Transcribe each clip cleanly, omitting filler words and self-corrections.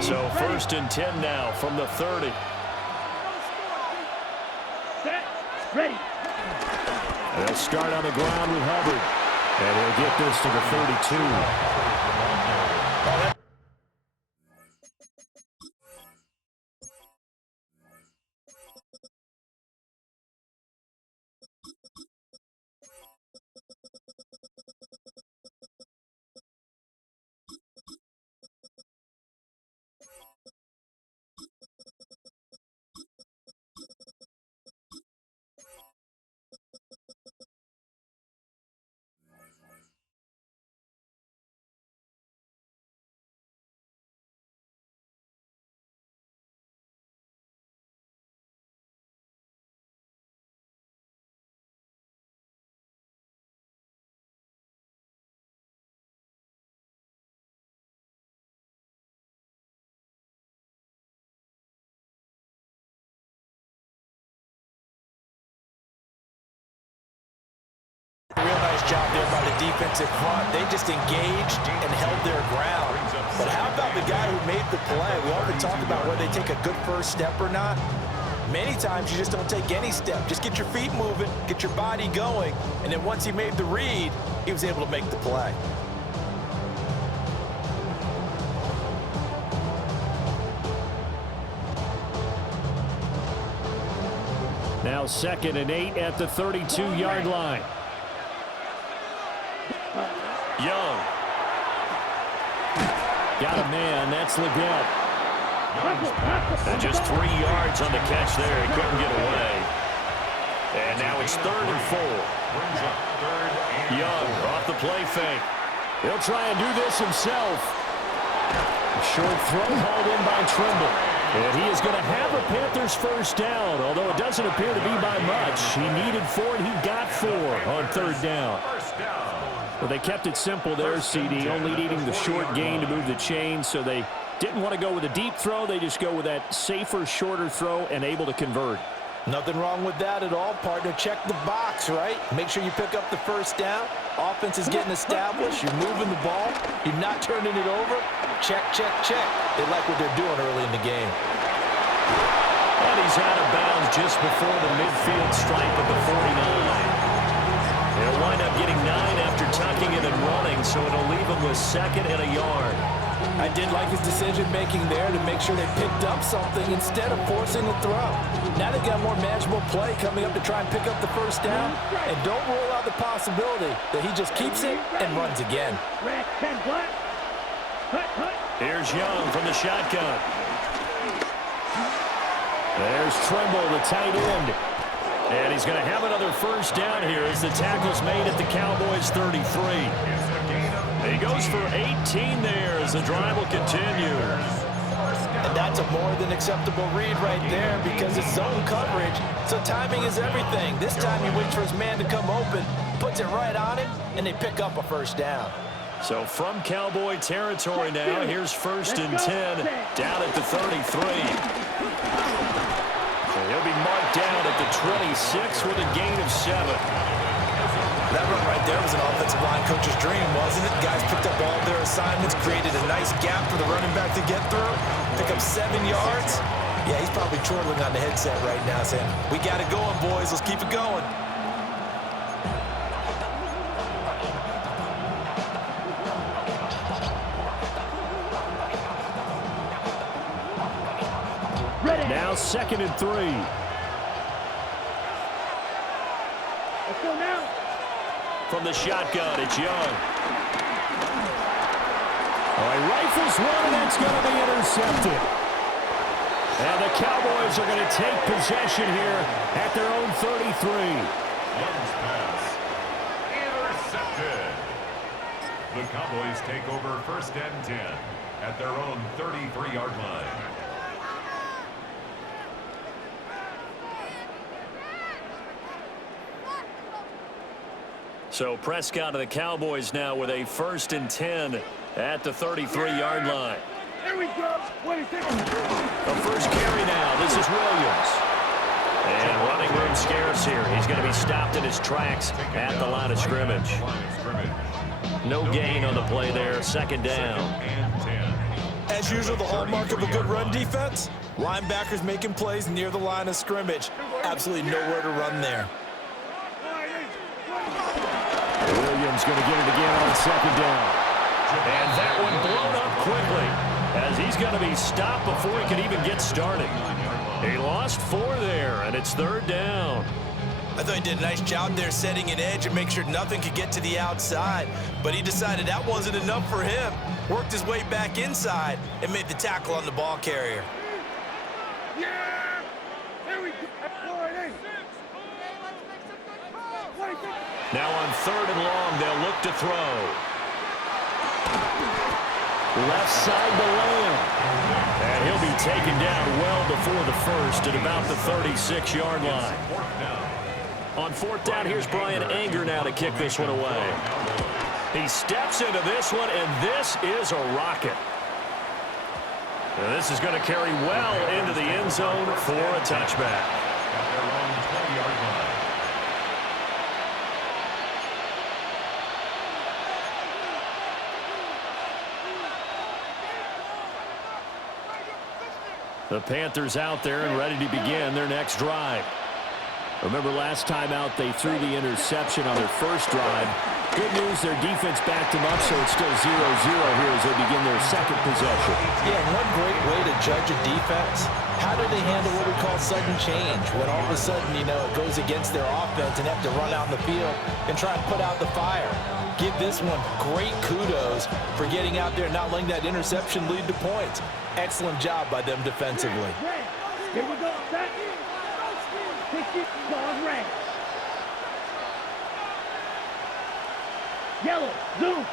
So first and 10 now from the 30. Set. Ready. They'll start on the ground with Hubbard. And he'll get this to the 32. Real nice job there by the defensive front. They just engaged and held their ground. But how about the guy who made the play? We often talk about whether they take a good first step or not. Many times you just don't take any step. Just get your feet moving, get your body going, and then once he made the read, he was able to make the play. Now 2nd and 8 at the 32-yard line. Young. Got a man. That's Leggett. And just 3 yards on the catch there. He couldn't get away. And now it's 3rd and 4. Young off the play fake. He'll try and do this himself. Short throw hauled in by Trimble. And he is going to have a Panthers first down, although it doesn't appear to be by much. He needed 4, and he got 4 on 3rd down. Well, they kept it simple there, CD, only needing the short gain to move the chains, so they didn't want to go with a deep throw. They just go with that safer, shorter throw and able to convert. Nothing wrong with that at all, partner. Check the box, right? Make sure you pick up the first down. Offense is getting established. You're moving the ball. You're not turning it over. Check, check, check. They like what they're doing early in the game. And he's out of bounds just before the midfield stripe at the 49. He'll wind up getting 9 after tucking it and running, so it'll leave him with 2nd and a yard. I did like his decision-making there to make sure they picked up something instead of forcing a throw. Now they've got a more manageable play coming up to try and pick up the first down, and don't rule out the possibility that he just keeps it and runs again. Here's Young from the shotgun. There's Trimble, the tight end. And he's going to have another first down here as the tackle's made at the Cowboys' 33. He goes for 18 there as the drive will continue. And that's a more than acceptable read right there because it's zone coverage, so timing is everything. This time he waits for his man to come open, puts it right on him, and they pick up a first down. So from Cowboy territory now, here's 1st and 10 down at the 33. He'll be marked down at the 26 with a gain of 7. That run right there was an offensive line coach's dream, wasn't it? Guys picked up all their assignments, created a nice gap for the running back to get through, pick up 7 yards. Yeah, he's probably chortling on the headset right now saying, we got it going, boys. Let's keep it going. Now 2nd and 3. Let's go now. From the shotgun, it's Young. Oh, he rifles one, and it's going to be intercepted. And the Cowboys are going to take possession here at their own 33. Young's pass intercepted. The Cowboys take over 1st and 10 at their own 33-yard line. So Prescott of the Cowboys now with a 1st and 10 at the 33-yard line. There we go. 26. The first carry now. This is Williams. And running room scarce here. He's going to be stopped in his tracks at the line of scrimmage. No gain on the play there. 2nd down. As usual, the hallmark of a good run defense, linebackers making plays near the line of scrimmage. Absolutely nowhere to run there. Williams going to get it again on second down. And that one blown up quickly as he's going to be stopped before he can even get started. He lost 4 there, and it's third down. I thought he did a nice job there setting an edge and make sure nothing could get to the outside. But he decided that wasn't enough for him. Worked his way back inside and made the tackle on the ball carrier. Yeah! There we go. Now on third and long, they'll look to throw. Left side to Lamb. And he'll be taken down well before the first at about the 36-yard line. On fourth down, here's Brian Anger now to kick this one away. He steps into this one, and this is a rocket. And this is going to carry well into the end zone for a touchback. At their own 20-yard line. The Panthers out there and ready to begin their next drive. Remember last time out they threw the interception on their first drive. Good news, their defense backed them up, so it's still 0-0 here as they begin their second possession. Yeah, one great way to judge a defense, how do they handle what we call sudden change? When all of a sudden, you know, it goes against their offense and have to run out in the field and try and put out the fire. Give this one great kudos for getting out there and not letting that interception lead to points. Excellent job by them defensively. Here we go. Set. Pick it. Ball range. Yellow. Zoom.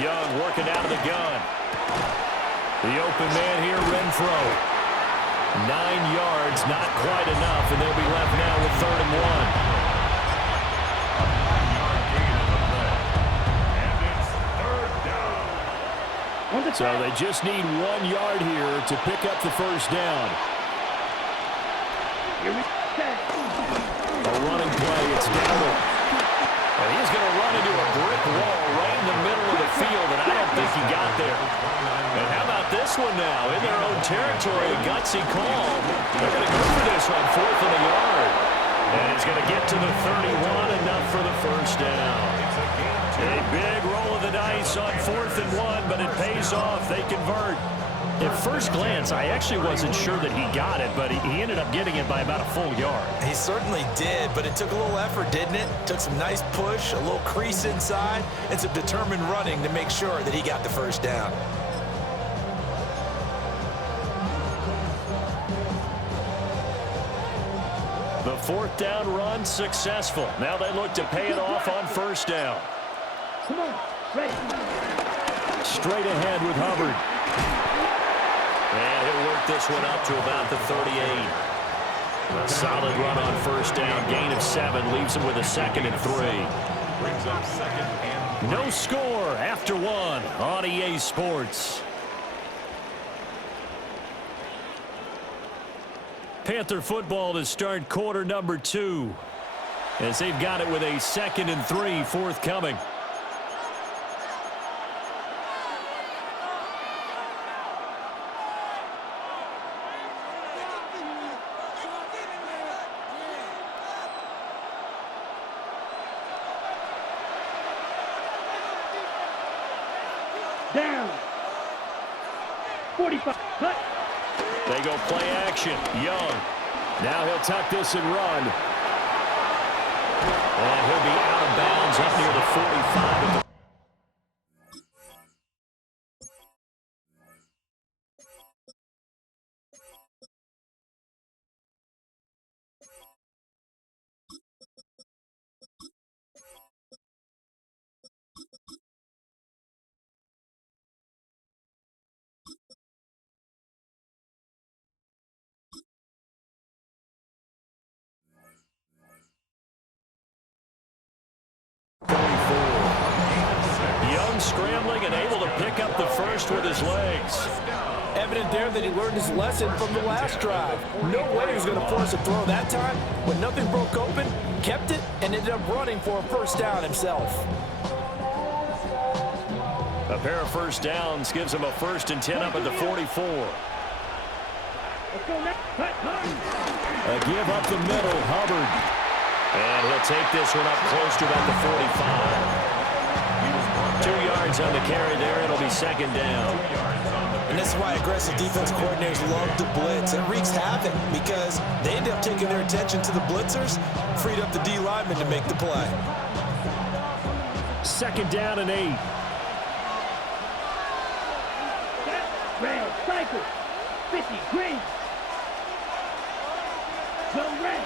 Young working out of the gun. The open man here, Renfro. 9 yards, not quite enough, and they'll be left now with 3rd and 1. So they just need 1 yard here to pick up the first down. Here we go. A running play, it's Dowdle. And he's going to run into a brick wall right in the middle of the field, and I don't think he got there. And how about this one now? In their own territory, a gutsy call. They're going to go for this on 4th and a yard. And he's going to get to the 31, enough for the first down. A big roll of the dice on 4th and 1, but it pays off. They convert. At first glance, I actually wasn't sure that he got it, but he ended up getting it by about a full yard. He certainly did, but it took a little effort, didn't it? Took some nice push, a little crease inside, and some determined running to make sure that he got the first down. The 4th down run successful. Now they look to pay it off on 1st down. Come on. Ready. Straight ahead with Hubbard. And he'll work this one up to about the 38. A solid run on 1st down. Gain of 7 leaves him with a 2nd and 3. Brings up 2nd and 3. No score after 1 on EA Sports. Panther football to start quarter number 2. As they've got it with a 2nd and 3 forthcoming. Down. 45. Cut. They go play action. Young. Now he'll tuck this and run. And he'll be out of bounds up near the 45. Young scrambling and able to pick up the first with his legs. Evident there that he learned his lesson from the last drive. No way he was going to force a throw that time. When nothing broke open, kept it, and ended up running for a first down himself. A pair of first downs gives him a 1st and 10 up at the 44. A give up the middle, Hubbard. And he'll take this one up close to about the 45. 2 yards on the carry there. It'll be 2nd down. And this is why aggressive defense coordinators love to blitz. It wreaks havoc because they end up taking their attention to the blitzers, freed up the D lineman to make the play. 2nd down and 8. Red, cycle, 50, green. Go red.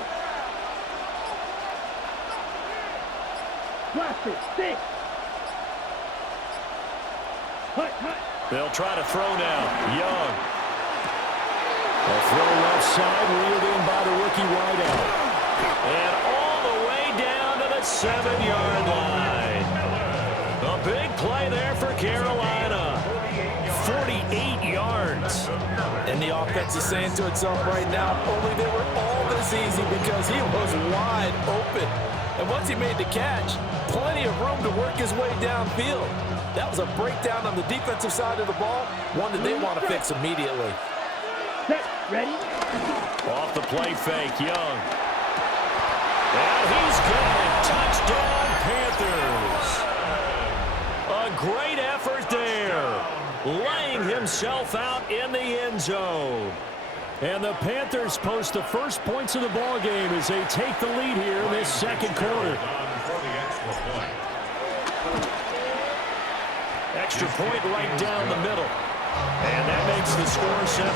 Blaster, 6. Hut. They'll try to throw now. Young. A throw left side, reeled in by the rookie wideout. And all the way down to the 7-yard line. A big play there for Carolina. 48 yards. And the offense is saying to itself right now, only they were all this easy because he was wide open. And once he made the catch, plenty of room to work his way downfield. That was a breakdown on the defensive side of the ball, one that they want to fix immediately. Set, ready? Off the play fake, Young. And he's got it. Touchdown, Panthers. A great effort there. Laying himself out in the end zone. And the Panthers post the first points of the ball game as they take the lead here in this 2nd quarter. Extra point right down the middle. And that makes the score 7-0.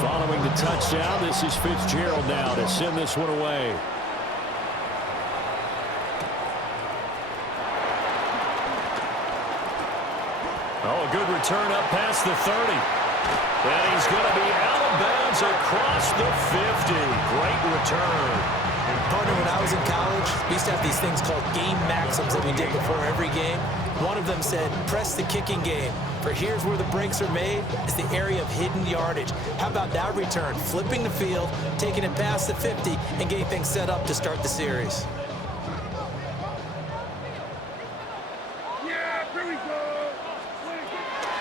Following the touchdown, this is Fitzgerald now to send this one away. Oh, a good return up past the 30. And he's going to be out of bounds across the 50. Great return. Partner, when I was in college, we used to have these things called game maxims that we did before every game. One of them said, press the kicking game. For here's where the breaks are made. It's the area of hidden yardage. How about that return? Flipping the field, taking it past the 50, and getting things set up to start the series.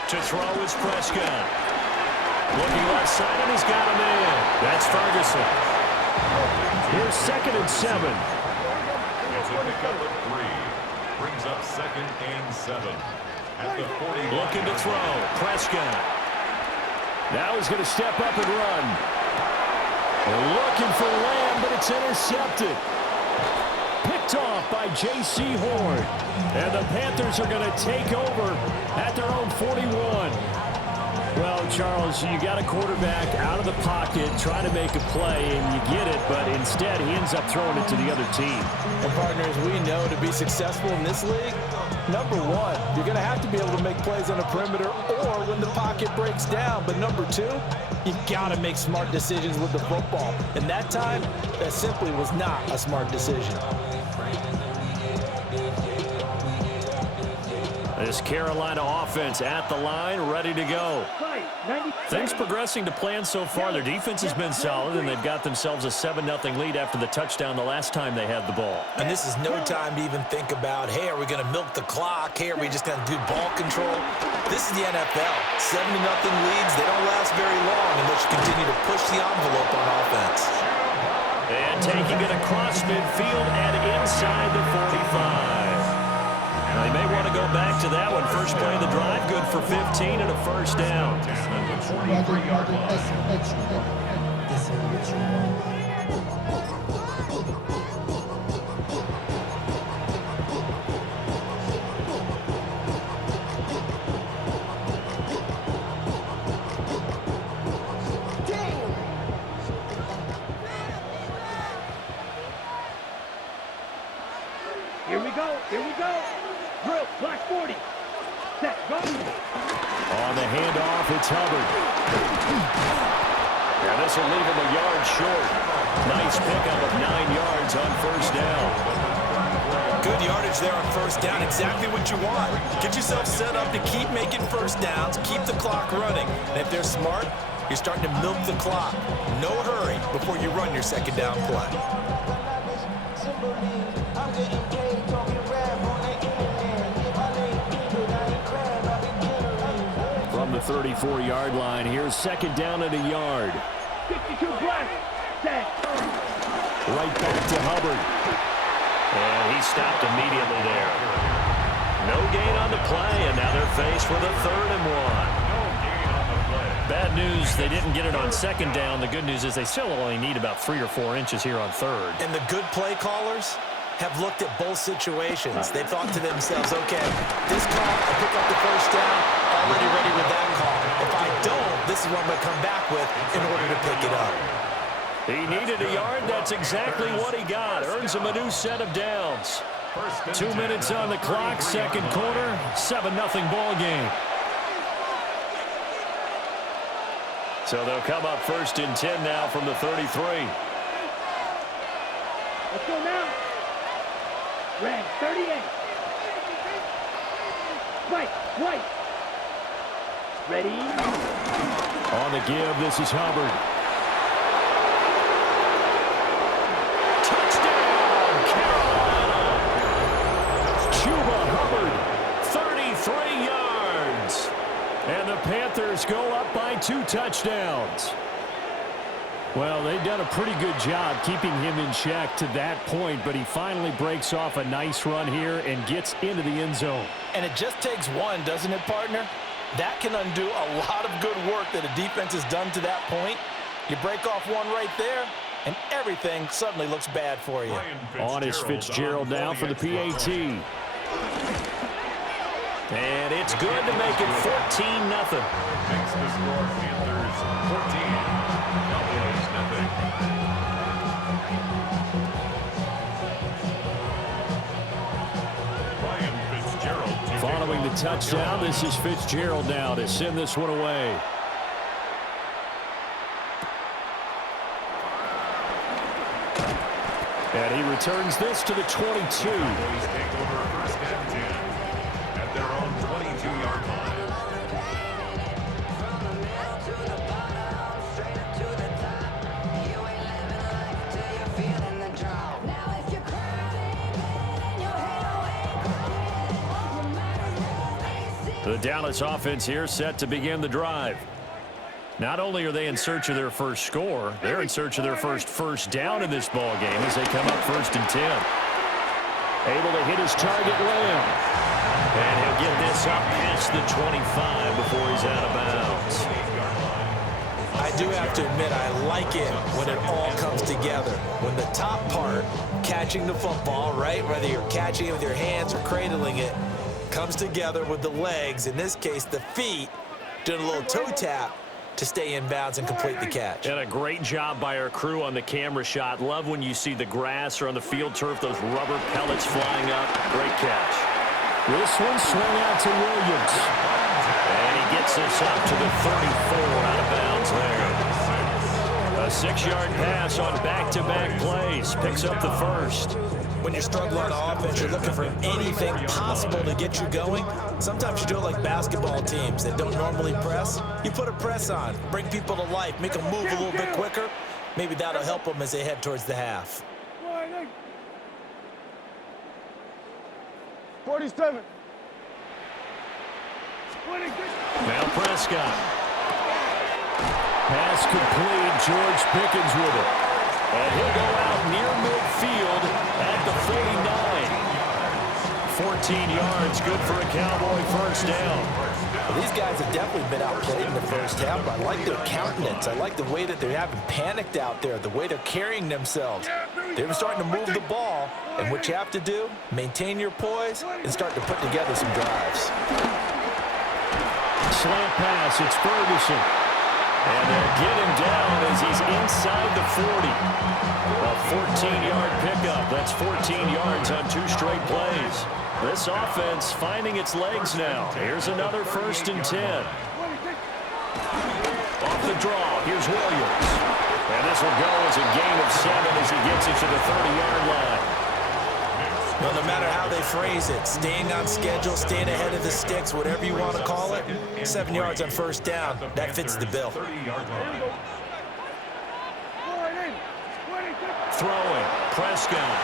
To throw is Prescott. Looking left side, and he's got a man. That's Ferguson. Here's 2nd and 7. It's a pickup of 3. Brings up 2nd and 7. At the 40. Looking to throw. Prescott. Now he's going to step up and run. They're looking for Lamb, but it's intercepted. Picked off by J.C. Horn. And the Panthers are going to take over at their own 41. Well, Charles, you got a quarterback out of the pocket trying to make a play, and you get it, but instead he ends up throwing it to the other team. And partners, we know to be successful in this league, number one, you're going to have to be able to make plays on the perimeter or when the pocket breaks down. But number two, you've got to make smart decisions with the football. And that time, that simply was not a smart decision. This Carolina offense at the line, ready to go. Things progressing to plan so far. Their defense has been solid, and they've got themselves a 7-0 lead after the touchdown the last time they had the ball. And this is no time to even think about, hey, are we going to milk the clock? Hey, are we just going to do ball control? This is the NFL. 7-0 leads, they don't last very long unless you continue to push the envelope on offense. And taking it across midfield and inside the 45. Now, they may want to go back to that one. First play of the drive, good for 15 and a first down. Here we go. Drill, black 40. Set, go. On the handoff, it's Hubbard. Yeah, this will leave him a yard short. Nice pickup of 9 yards on first down. Good yardage there on first down. Exactly what you want. Get yourself set up to keep making first downs, keep the clock running. And if they're smart, you're starting to milk the clock. No hurry before you run your second down play. From the 34-yard line, here's second down and a yard. 52 black. Set. Right back to Hubbard. And he stopped immediately there. No gain on the play, and now they're faced with a 3rd and 1. Bad news, they didn't get it on second down. The good news is they still only need about 3 or 4 inches here on third. And the good play callers have looked at both situations. They thought to themselves, okay, this call, I pick up the first down, already ready with that call. If I don't, this is what I'm going to come back with in order to pick it up. He needed a yard. That's exactly what he got. Earns him a new set of downs. 2 minutes on the clock, second quarter, 7-0 ball game. So they'll come up 1st and 10 now from the 33. Let's go now. Red, 38. White. Ready. On the give, this is Hubbard. Touchdown, Carolina! Chuba Hubbard, 33 yards. And the Panthers go up by 2 touchdowns. Well, they've done a pretty good job keeping him in check to that point, but he finally breaks off a nice run here and gets into the end zone. And it just takes one, doesn't it, partner? That can undo a lot of good work that a defense has done to that point. You break off one right there, and everything suddenly looks bad for you. On is Fitzgerald now for the PAT. And it's good to make it 14-0. Makes the score Panthers 14, Cowboys nothing. Ryan Fitzgerald. Following the touchdown, this is Fitzgerald now to send this one away. And he returns this to the 22. Cowboys take over 1st and 10 at their own 22-yard line. The Dallas offense here set to begin the drive. Not only are they in search of their first score, they're in search of their first down in this ball game as they come up 1st and 10. Able to hit his target, Lamb. And he'll get this up past the 25 before he's out of bounds. I do have to admit, I like it when it all comes together. When the top part, catching the football, right, whether you're catching it with your hands or cradling it, comes together with the legs, in this case the feet, doing a little toe tap to stay in bounds and complete the catch. And a great job by our crew on the camera shot. Love when you see the grass or on the field turf, those rubber pellets flying up. Great catch. This one swung out to Williams. And he gets this up to the 34 out of bounds there. A 6-yard pass on back-to-back plays. Picks up the first. When you're struggling on offense, you're looking for anything possible to get you going. Sometimes you do it like basketball teams that don't normally press. You put a press on, bring people to life, make them move a little bit quicker. Maybe that'll help them as they head towards the half. 47. Now Prescott. Pass complete. George Pickens with it. And he'll go out near midfield at the 49. 14 yards, good for a Cowboy first down. Well, these guys have definitely been outplayed in the first half, but I like their countenance. I like the way that they haven't panicked out there, the way they're carrying themselves. They're starting to move the ball, and what you have to do, maintain your poise and start to put together some drives. Slant pass, it's Ferguson. And they'll get him down as he's inside the 40. A 14-yard pickup. That's 14 yards on 2 straight plays. This offense finding its legs now. Here's another 1st and 10. Off the draw, here's Williams. And this will go as a gain of 7 as he gets it to the 30-yard line. Well, no matter how they phrase it, staying on schedule, staying ahead of the sticks, whatever you want to call it, 7 yards on first down, that fits the bill. Throwing, Prescott.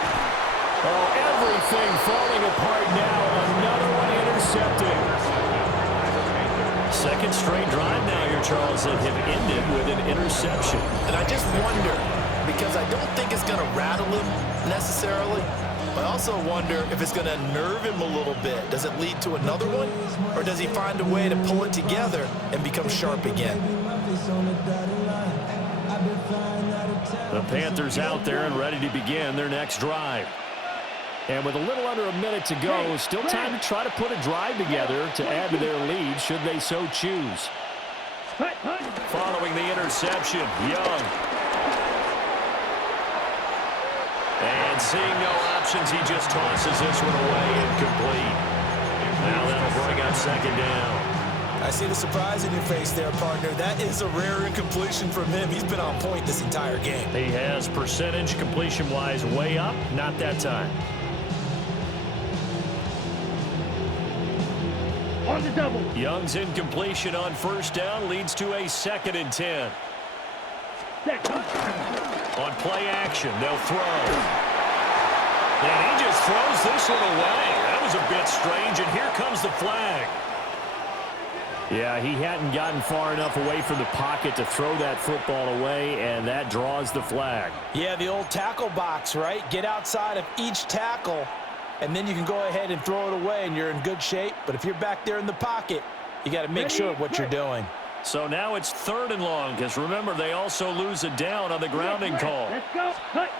Oh, everything falling apart now. Another one intercepted. Second straight drive now here, Charles, that have ended with an interception. And I just wonder, because I don't think it's going to rattle him necessarily, but I also wonder if it's going to nerve him a little bit. Does it lead to another one? Or does he find a way to pull it together and become sharp again? The Panthers out there and ready to begin their next drive. And with a little under a minute to go, still time to try to put a drive together to add to their lead should they so choose. Following the interception, Young. And seeing no options, he just tosses this one away incomplete. Now that'll bring up second down. I see the surprise in your face there, partner. That is a rare incompletion from him. He's been on point this entire game. He has percentage completion-wise way up, not that time. On the double. Young's incompletion on first down leads to a 2nd and 10. On play action, they'll throw. And he just throws this one away. That was a bit strange, and here comes the flag. Yeah, he hadn't gotten far enough away from the pocket to throw that football away, and that draws the flag. Yeah, the old tackle box, right? Get outside of each tackle, and then you can go ahead and throw it away, and you're in good shape. But if you're back there in the pocket, you got to make sure of what you're doing. So now it's 3rd and long, because remember, they also lose a down on the grounding call. Let's go. Cut.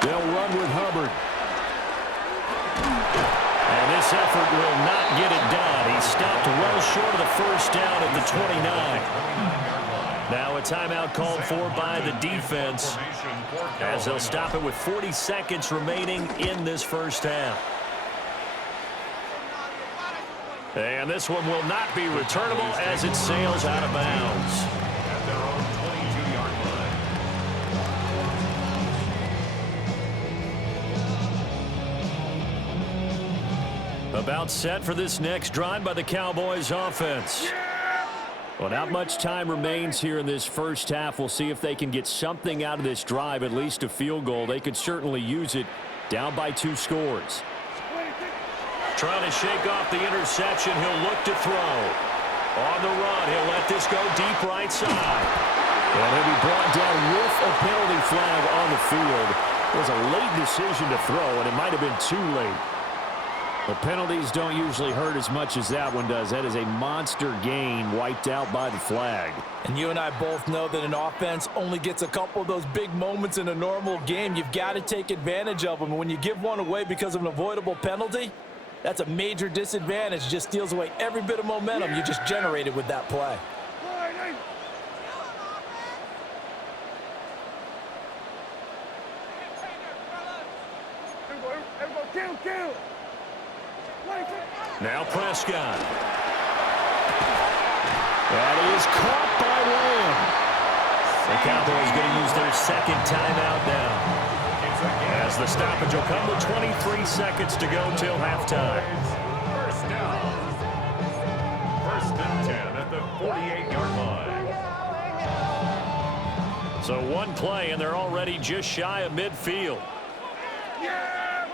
They'll run with Hubbard. And this effort will not get it done. He stopped well short of the first down at the 29. Now a timeout called for by the defense as they'll stop it with 40 seconds remaining in this first half. And this one will not be returnable as it sails out of bounds. At their own 22-yard line. About set for this next drive by the Cowboys offense. Well, not much time remains here in this first half. We'll see if they can get something out of this drive, at least a field goal. They could certainly use it down by 2 scores. Trying to shake off the interception. He'll look to throw. On the run, he'll let this go deep right side. And he'll be brought down with a penalty flag on the field. It was a late decision to throw, and it might have been too late. The penalties don't usually hurt as much as that one does. That is a monster gain wiped out by the flag. And you and I both know that an offense only gets a couple of those big moments in a normal game. You've got to take advantage of them. And when you give one away because of an avoidable penalty, that's a major disadvantage. Just steals away every bit of momentum you just generated with that play. Now Prescott. That is caught by Lamb. The Cowboys going to use their 2nd timeout now, as the stoppage will come with 23 seconds to go till halftime. First down. 1st and 10 at the 48-yard line. So one play, and they're already just shy of midfield. Yeah!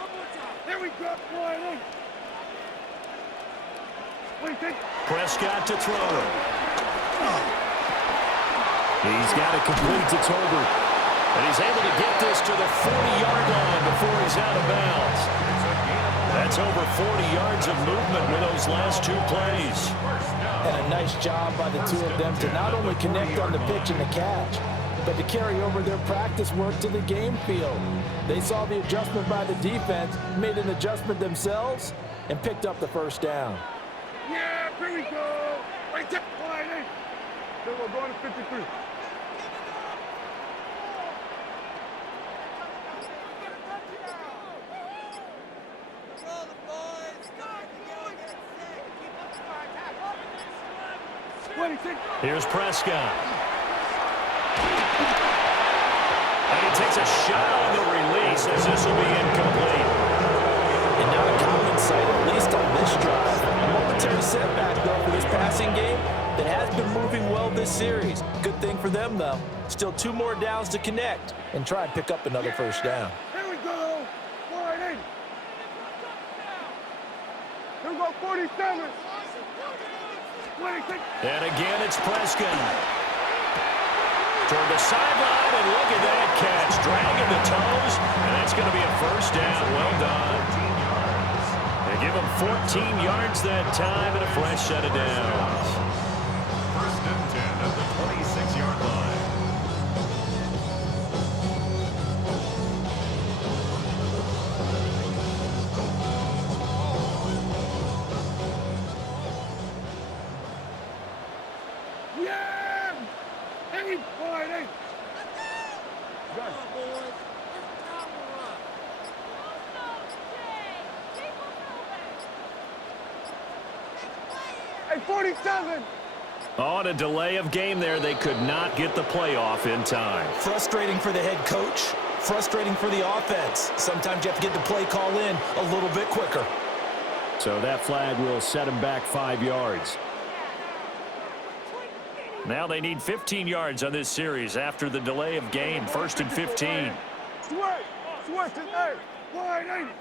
There we go. Prescott to throw. He's got it complete to Tolbert. And he's able to get this to the 40-yard line before he's out of bounds. That's over 40 yards of movement with those last 2 plays. And a nice job by the 2 of them to not only connect on the pitch and the catch, but to carry over their practice work to the game field. They saw the adjustment by the defense, made an adjustment themselves, and picked up the first down. Yeah, here we go. Right there. Then we're going to 53. Here's Prescott. And he takes a shot on the release as this will be incomplete. sight, at least on this drive. A momentary setback, though, for this passing game that has been moving well this series. Good thing for them, though. Still 2 more downs to connect and try and pick up another first down. Here we go. 480. Here we go, 47. 26. And again, it's Prescott. Toward the sideline, and look at that catch. Dragging the toes, and that's going to be a first down. Well done. They give him 14 yards that time and a fresh set of downs. First and 10 at the 26-yard line. Yeah! Hey, 480. Good. Hey, 47. On a delay of game there, they could not get the playoff in time. Frustrating for the head coach. Frustrating for the offense. Sometimes you have to get the play call in a little bit quicker. So that flag will set him back 5 yards. Now they need 15 yards on this series after the delay of game. First and 15. Sweat. Sweat to 8. 480.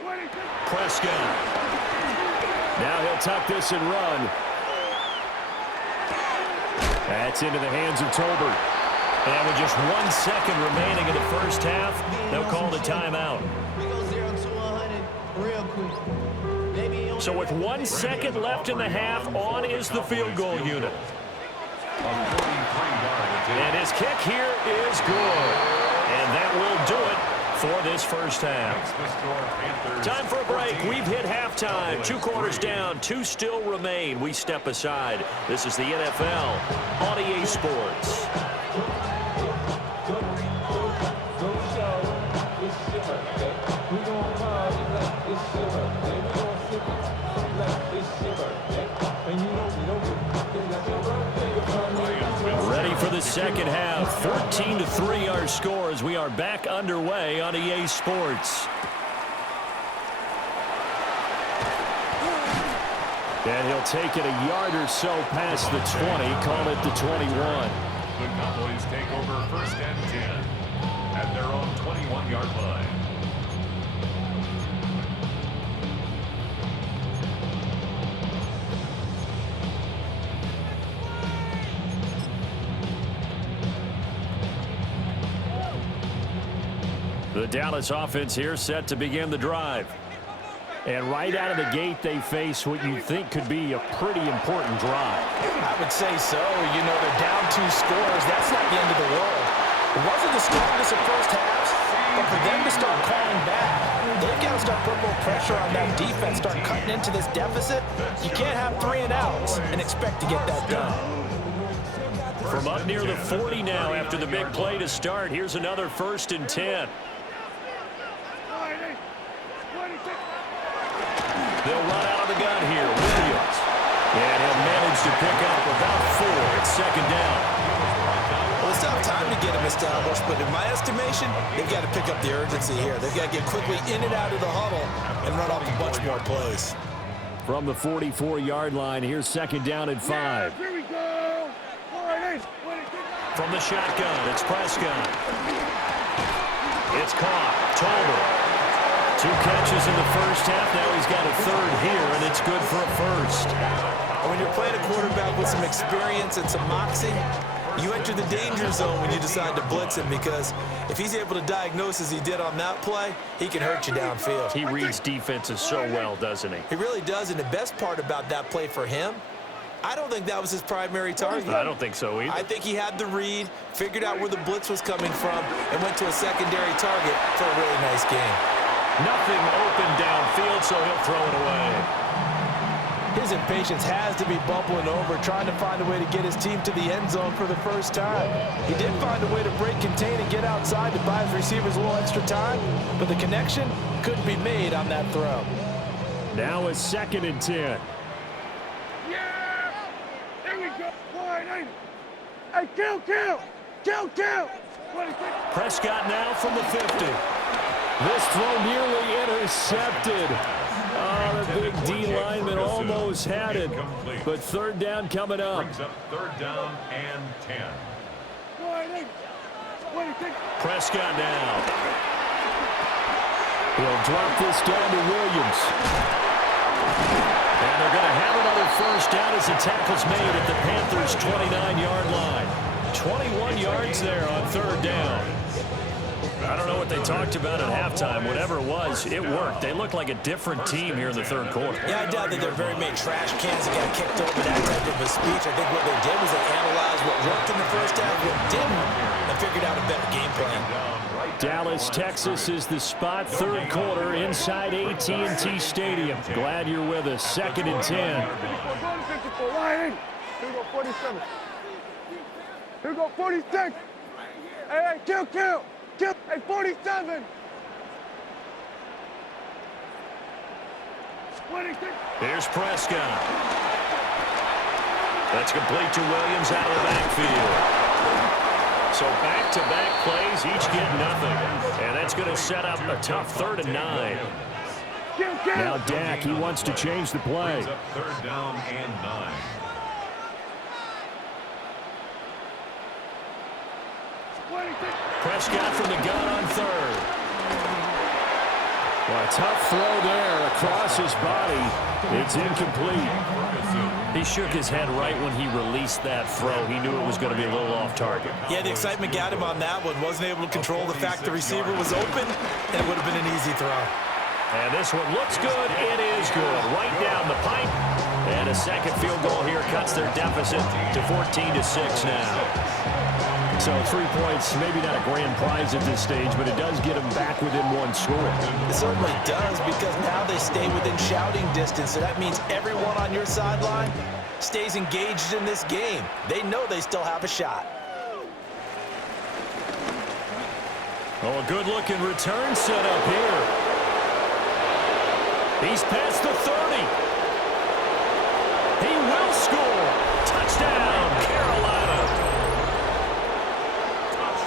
26. Prescott. Now he'll tuck this and run. That's into the hands of Tolbert. And with just 1 second remaining in the first half, they'll call the timeout. We go 0 to 100 real quick. Maybe So with 1 second left in the half, on is the field goal unit. And his kick here is good. And that will do it for this first half. Time for a break. We've hit halftime. 2 quarters down, 2 still remain. We step aside. This is the NFL on EA Sports. Ready for the second half. 14-3 our score as we are back underway on EA Sports. And he'll take it a yard or so past the 20, call it the 21. The Cowboys take over first and 10 at their own 21-yard line. The Dallas offense here set to begin the drive. And right out of the gate, they face what you think could be a pretty important drive. I would say so. You know, they're down 2 scores. That's not the end of the world. It wasn't the strongest of first halves, but for them to start calling back, they've got to start putting more pressure on that defense, start cutting into this deficit. You can't have 3 and outs and expect to get that done. From up near the 40 now after the big play to start, here's another first and 10. They'll run out of the gun here. Williams. And he'll manage to pick up about 4. It's second down. Well, it's not time to get him established, but in my estimation, they've got to pick up the urgency here. They've got to get quickly in and out of the huddle and run off a bunch more plays. From the 44-yard line, here's second down and 5. Here we go. 480. From the shotgun, it's Prescott. It's caught. Tolbert. 2 catches in the first half. Now he's got a 3rd here, and it's good for a first. And when you're playing a quarterback with some experience and some moxie, you enter the danger zone when you decide to blitz him, because if he's able to diagnose as he did on that play, he can hurt you downfield. He reads defenses so well, doesn't he? He really does, and the best part about that play for him, I don't think that was his primary target. I don't think so either. I think he had the read, figured out where the blitz was coming from, and went to a secondary target for a really nice game. Nothing open downfield, so he'll throw it away. His impatience has to be bubbling over, trying to find a way to get his team to the end zone for the first time. He did find a way to break contain and get outside to buy his receivers a little extra time, but the connection couldn't be made on that throw. Now it's second and 10. Yeah! Here we go. 480. Hey, kill! 26. Prescott now from the 50. This throw nearly intercepted. Oh, the big D lineman almost had it. But third down coming up. Brings up third down and 10. Prescott now. He'll drop this down to Williams. And they're going to have another first down as the tackle's made at the Panthers' 29-yard line. 21 yards there on third down. I don't know what they talked about at halftime. Whatever it was, it worked. They look like a different team here in the third quarter. Yeah, I doubt that they're very many trash cans that got kicked over, that type of a speech. I think what they did was they analyzed what worked in the first half, what didn't, and figured out a better game plan. Dallas, Texas is the spot. Third quarter inside AT&T Stadium. Glad you're with us. 2nd and 10. Here we go 47. Here we go 46. Hey, kill. Hey, 47. 26. Here's Prescott. That's complete to Williams out of the backfield. So back-to-back plays, each get nothing. And that's going to set up a tough 3rd and 9. Now Dak, he wants to change the play. Third down and 9. Prescott from the gun on 3rd. Well, a tough throw there across his body. It's incomplete. He shook his head right when he released that throw. He knew it was going to be a little off target. Yeah, the excitement got him on that one. Wasn't able to control the fact the receiver was open, and it would have been an easy throw. And this one looks good. It is good. Right down the pipe. And a second field goal here cuts their deficit to 14-6 now. So 3 points, maybe not a grand prize at this stage, but it does get them back within one score. It certainly does, because now they stay within shouting distance. So that means everyone on your sideline stays engaged in this game. They know they still have a shot. Oh, a good-looking return set up here. He's past the 30. He will score. Touchdown, Carolina.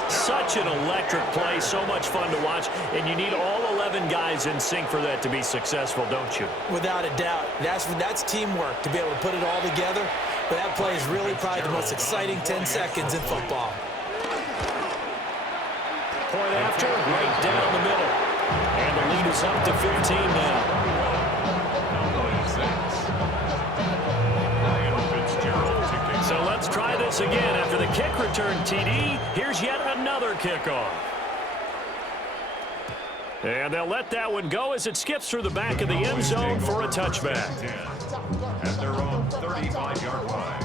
Such an electric play, so much fun to watch, and you need all 11 guys in sync for that to be successful, don't you? Without a doubt. That's teamwork to be able to put it all together. But that play is really probably the most exciting 10 seconds in football. Point after, right down the middle. And the lead is up to 15 now. So let's try this again. After the kick return TD, here's yet another kickoff. And they'll let that one go as it skips through the back of the end zone for a touchback. At their own 35-yard line.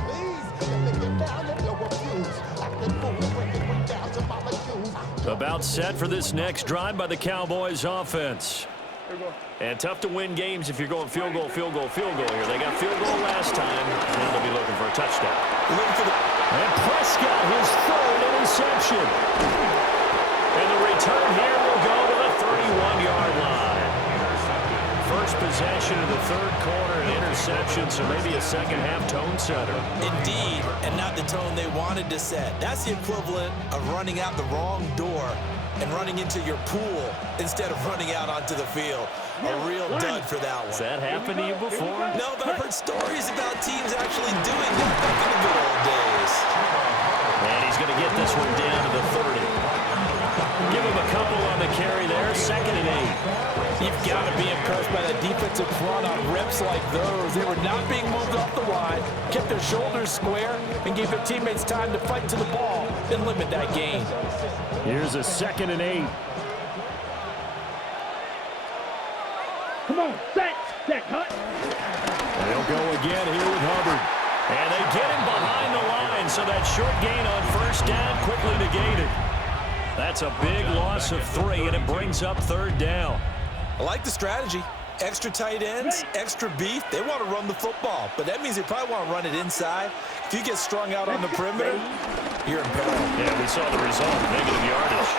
About set for this next drive by the Cowboys offense. And tough to win games if you're going field goal here. They got field goal last time. Now they'll be looking for a touchdown. And Prescott, his 3rd interception. And the return here will go to the 31-yard line. First possession of the third quarter, an interception, so maybe a second-half tone setter. Indeed, and not the tone they wanted to set. That's the equivalent of running out the wrong door and running into your pool instead of running out onto the field. A real dud for that one. Has that happened to you before? No, but I've heard stories about teams actually doing that back in the good old days. And he's going to get this one down to the 30. Give him a couple on the carry there. 2nd and 8. You've got to be impressed by the defensive front on reps like those. They were not being moved off the line, kept their shoulders square, and gave their teammates time to fight to the ball and limit that gain. Here's a 2nd and 8. Come on, set, hut. They'll go again here with Hubbard. And they get him behind the line, so that short gain on first down quickly negated. That's a big loss of 3, and it brings up 3rd down. I like the strategy. Extra tight ends, extra beef. They want to run the football, but that means they probably want to run it inside. If you get strung out on the perimeter, you're in peril. Yeah, we saw the result, negative yardage.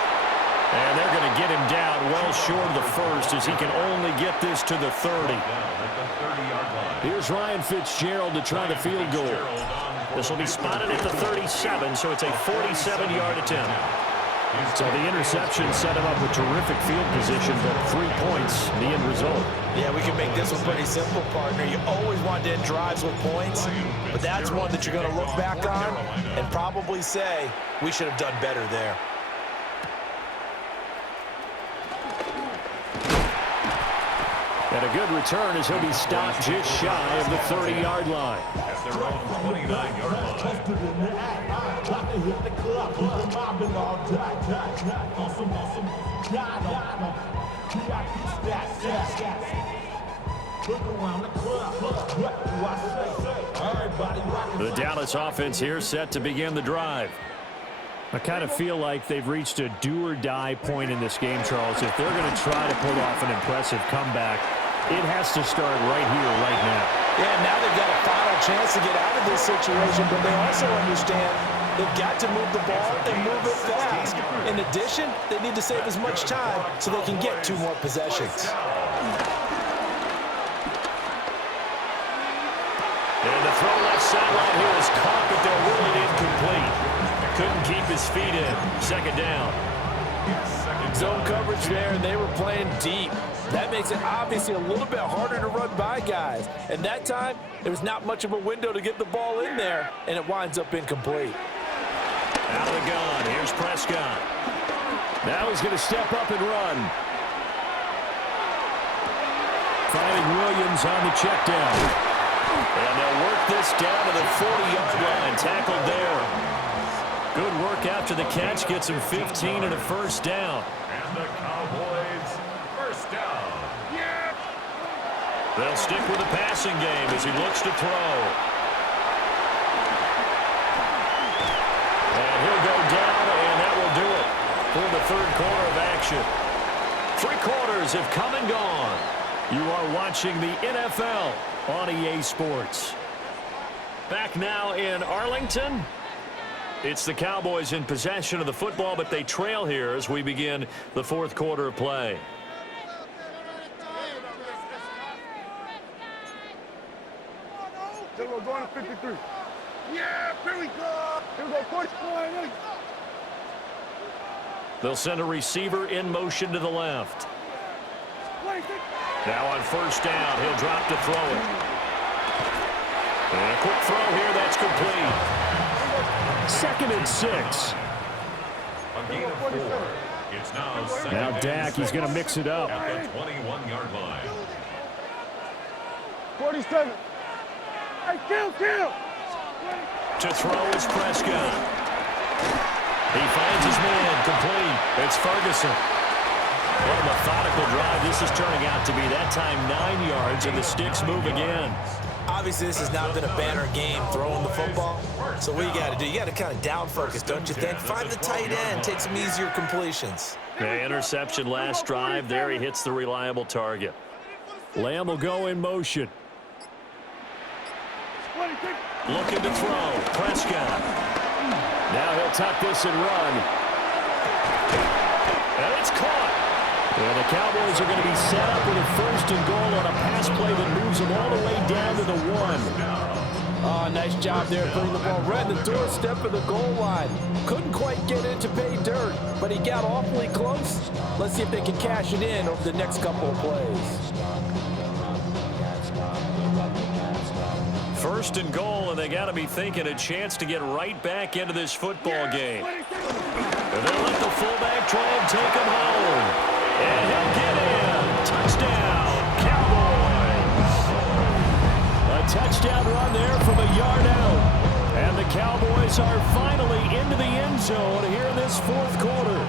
And they're going to get him down well short of the first as he can only get this to the 30. Here's Ryan Fitzgerald to try the field goal. This will be spotted at the 37, so it's a 47-yard attempt. So the interception set him up with terrific field position, but 3 points, the end result. Yeah, we can make this one pretty simple, partner. You always want to end drives with points, but that's one that you're going to look back on and probably say, we should have done better there. And a good return as he'll be stopped just shy of the 30-yard line. At their own 29-yard line. The Dallas offense here set to begin the drive. I kind of feel like they've reached a do-or-die point in this game, Charles. If they're going to try to pull off an impressive comeback, it has to start right here, right now. Yeah, now they've got a final chance to get out of this situation, but they also understand they've got to move the ball and move it fast. In addition, they need to save as much time so they can get 2 more possessions. And the throw left sideline here is caught, but they're really incomplete. Couldn't keep his feet in. Second down. Zone coverage there, and they were playing deep. That makes it obviously a little bit harder to run by guys. And that time, there was not much of a window to get the ball in there, and it winds up incomplete. Out of the gun. Here's Prescott. Now he's going to step up and run. Finding Williams on the check down. And they'll work this down to the 40-yard line. Tackled there. Good work after the catch. Gets him 15 and a first down. And the Cowboys first down. They'll stick with the passing game as he looks to throw. And he'll go down, and that will do it for the third quarter of action. 3 quarters have come and gone. You are watching the NFL on EA Sports. Back now in Arlington. It's the Cowboys in possession of the football, but they trail here as we begin the fourth quarter of play. Then we're going to 53. Yeah, here we go. Here we go, 44. They'll send a receiver in motion to the left. Now on first down, he'll drop to throw it. And a quick throw here, that's complete. 2nd and 6. A gain of 4. It's now second Now and Dak, he's going to mix it up. at the 21-yard line. 47. Hey, kill. To throw is Prescott. He finds his man, complete. It's Ferguson. What a methodical drive this is turning out to be. That time 9 yards, and the sticks move again. Obviously, this has not been a banner game throwing the football. So what you got to do, you got to kind of down focus, don't you think? Find the tight end, take some easier completions. The interception last drive. There he hits the reliable target. Lamb will go in motion. Looking to throw. Prescott. Now he'll tuck this and run. And it's caught. And the Cowboys are going to be set up with a 1st and goal on a pass play that moves them all the way down to the 1. Oh, nice job there putting the ball right in the doorstep of the goal line. Couldn't quite get it to pay dirt, but he got awfully close. Let's see if they can cash it in over the next couple of plays. 1st and goal, and they got to be thinking a chance to get right back into this football game. And they'll let the fullback try and take him home. And he'll get in. Touchdown, Cowboys. A touchdown run there from a yard out. And the Cowboys are finally into the end zone here in this fourth quarter.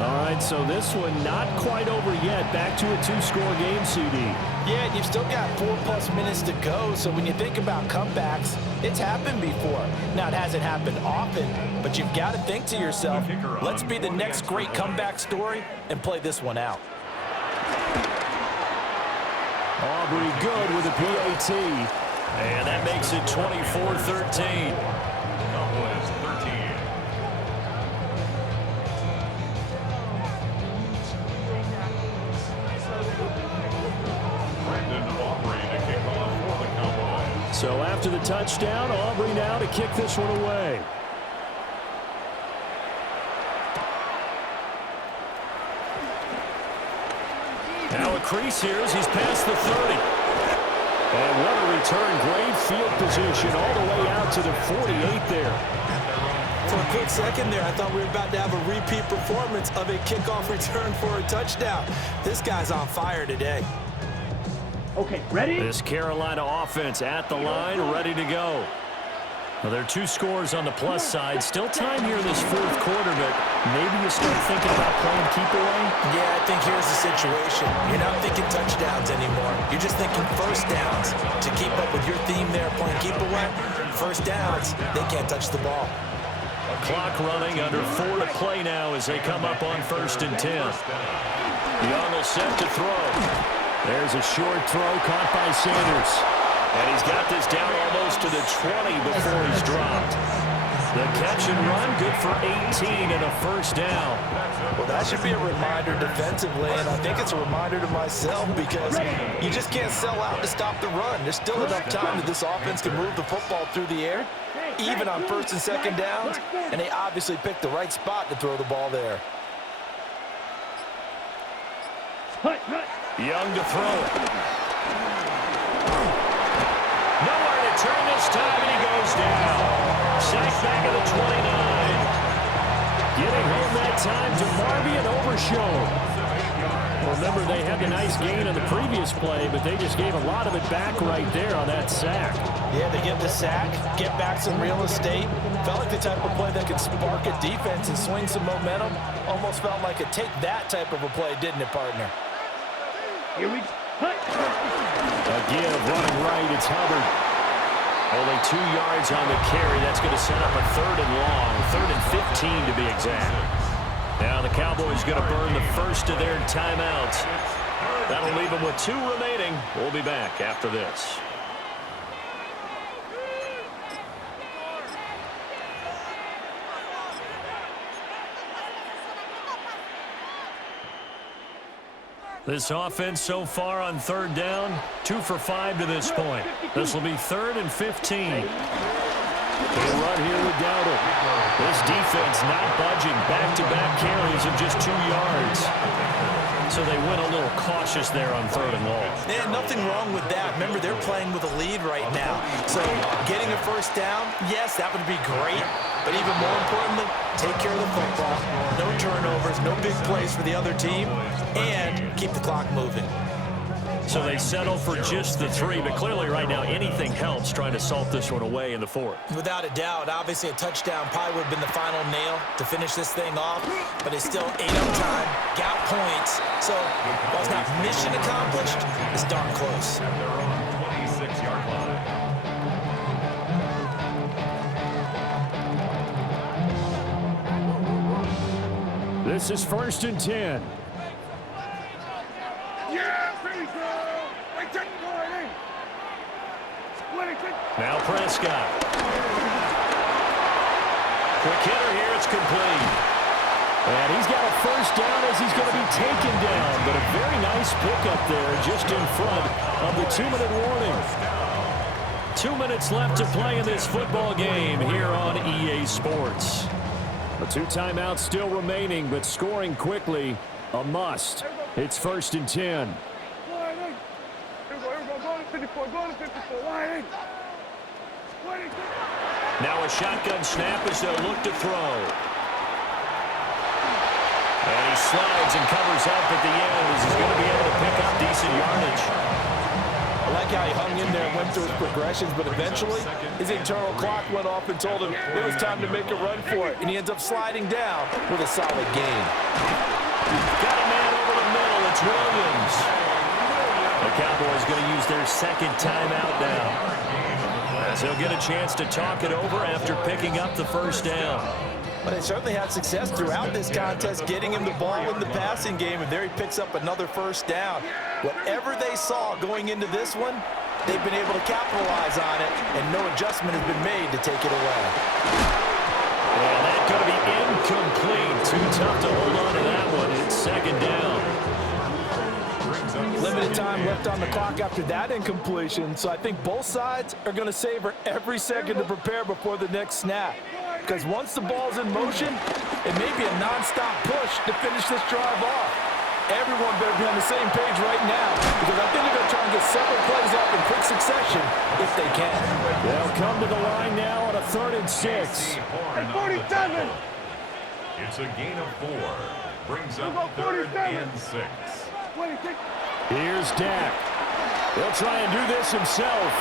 All right, so this one not quite over yet. Back to a 2-score game, CD. Yeah, and you've still got 4+ minutes to go, so when you think about comebacks, it's happened before. Now, it hasn't happened often, but you've got to think to yourself, let's be the next great comeback story and play this one out. Aubrey good with a PAT, and that makes it 24-13. Cowboys 13. So after the touchdown, Aubrey now to kick this one away. crease here as he's past the 30. And what a return. Great field position all the way out to the 48 there. For a quick second there, I thought we were about to have a repeat performance of a kickoff return for a touchdown. This guy's on fire today. Okay, ready? This Carolina offense at the line, ready to go. Well, there are 2 scores on the plus side. Still time here in this 4th quarter, but maybe you start thinking about playing keep away? Yeah, I think here's the situation. You're not thinking touchdowns anymore. You're just thinking first downs. To keep up with your theme there, playing keep away, first downs, they can't touch the ball. Clock running, under 4 to play now as they come up on 1st and 10. Young will set to throw. There's a short throw caught by Sanders. And he's got this down almost to the 20 before he's dropped. The catch and run, good for 18 and a first down. Well, that should be a reminder defensively, and I think it's a reminder to myself because you just can't sell out to stop the run. There's still enough time that this offense can move the football through the air, even on 1st and 2nd downs, and they obviously picked the right spot to throw the ball there. Young to throw it. Nowhere to turn this time, and he goes down. Sacked back at the 29. Getting home that time to Marvy and Overshown. Remember, they had the nice gain on the previous play, but they just gave a lot of it back right there on that sack. Yeah, they get the sack, get back some real estate. Felt like the type of play that could spark a defense and swing some momentum. Almost felt like a take that type of a play, didn't it, partner? Here we go. A give, running right, it's Hubbard. Only 2 yards on the carry. That's going to set up a 3rd and long, 3rd and 15 to be exact. Now the Cowboys going to burn the first of their timeouts. That'll leave them with 2 remaining. We'll be back after this. This offense so far on 3rd down, 2 for 5 to this point. This will be 3rd and 15. They run here with Dowdle. This defense not budging. Back-to-back carries of just 2 yards. So they went a little cautious there on 3rd and long. Yeah, nothing wrong with that. Remember, they're playing with a lead right now. So getting a first down, yes, that would be great. But even more importantly, take care of the football. No turnovers, no big plays for the other team, and keep the clock moving. So they settle for just the 3, but clearly right now anything helps trying to salt this one away in the 4th. Without a doubt, obviously a touchdown probably would have been the final nail to finish this thing off, but it's still 8 up time, got points. So while it's not mission accomplished, it's darn close. At their own 26-yard line. This is 1st and 10. Now Prescott. Quick hitter here, it's complete. And he's got a first down as he's going to be taken down. But a very nice pickup there just in front of the 2-minute warning. 2 minutes left to play in this football game here on EA Sports. The 2 timeouts still remaining, but scoring quickly, a must. It's 1st and 10. Here we go. Go to 54. Go to 54. Now a shotgun snap as they'll look to throw. And he slides and covers up at the end as he's going to be able to pick up decent yardage. I like how he hung in there and went through his progressions, but eventually his internal clock went off and told him it was time to make a run for it, and he ends up sliding down with a solid gain. Got a man over the middle. It's Williams. The Cowboys going to use their 2nd timeout now, as they'll get a chance to talk it over after picking up the first down. But they certainly had success throughout this contest, getting him the ball in the passing game, and there he picks up another first down. Whatever they saw going into this one, they've been able to capitalize on it, and no adjustment has been made to take it away. And that's going to be incomplete. Too tough to hold on to that one. It's 2nd down. Limited time left on the clock after that incompletion, so I think both sides are going to savor every second to prepare before the next snap. Because once the ball's in motion, it may be a nonstop push to finish this drive off. everyone better be on the same page right now because I think they're going to try and get several plays off in quick succession if they can. They'll come to the line now on a 3rd and 6. Hey, 47. It's a gain of 4. Brings up 3rd and 6. 26. Here's Dak. He'll try and do this himself.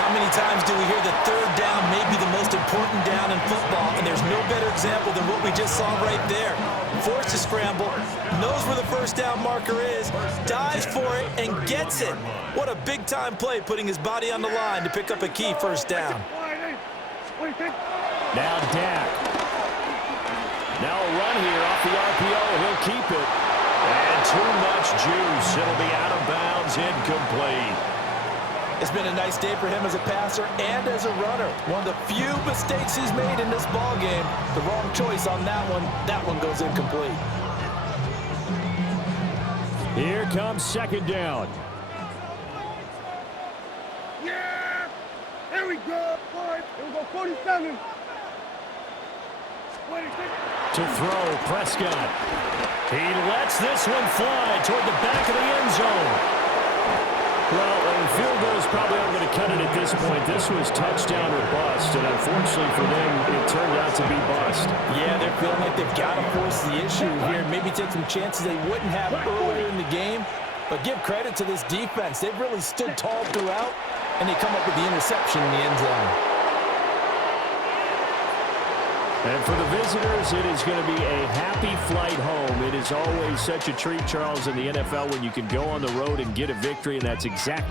How many times do we hear that 3rd down may be the most important down in football, and there's no better example than what we just saw right there. Forced to scramble, knows where the 1st down marker is, dives for it, and gets it. What a big-time play, putting his body on the line to pick up a key 1st down. Now Dak. Now a run here off the RPO. He'll keep it. And too much juice. It'll be out of bounds, incomplete. It's been a nice day for him as a passer and as a runner. One of the few mistakes he's made in this ball game. The wrong choice on that one. That one goes incomplete. Here comes 2nd down. Yeah! Here we go. Here we go, 47. 26. To throw, Prescott. He lets this one fly toward the back of the end zone. Well, field goals probably aren't going to cut it at this point. This was touchdown or bust, and unfortunately for them, it turned out to be bust. Yeah, they're feeling like they've got to force the issue here and maybe take some chances they wouldn't have earlier in the game. But give credit to this defense. They've really stood tall throughout, and they come up with the interception in the end zone. And for the visitors, it is going to be a happy flight home. It is always such a treat, Charles, in the NFL when you can go on the road and get a victory, and that's exactly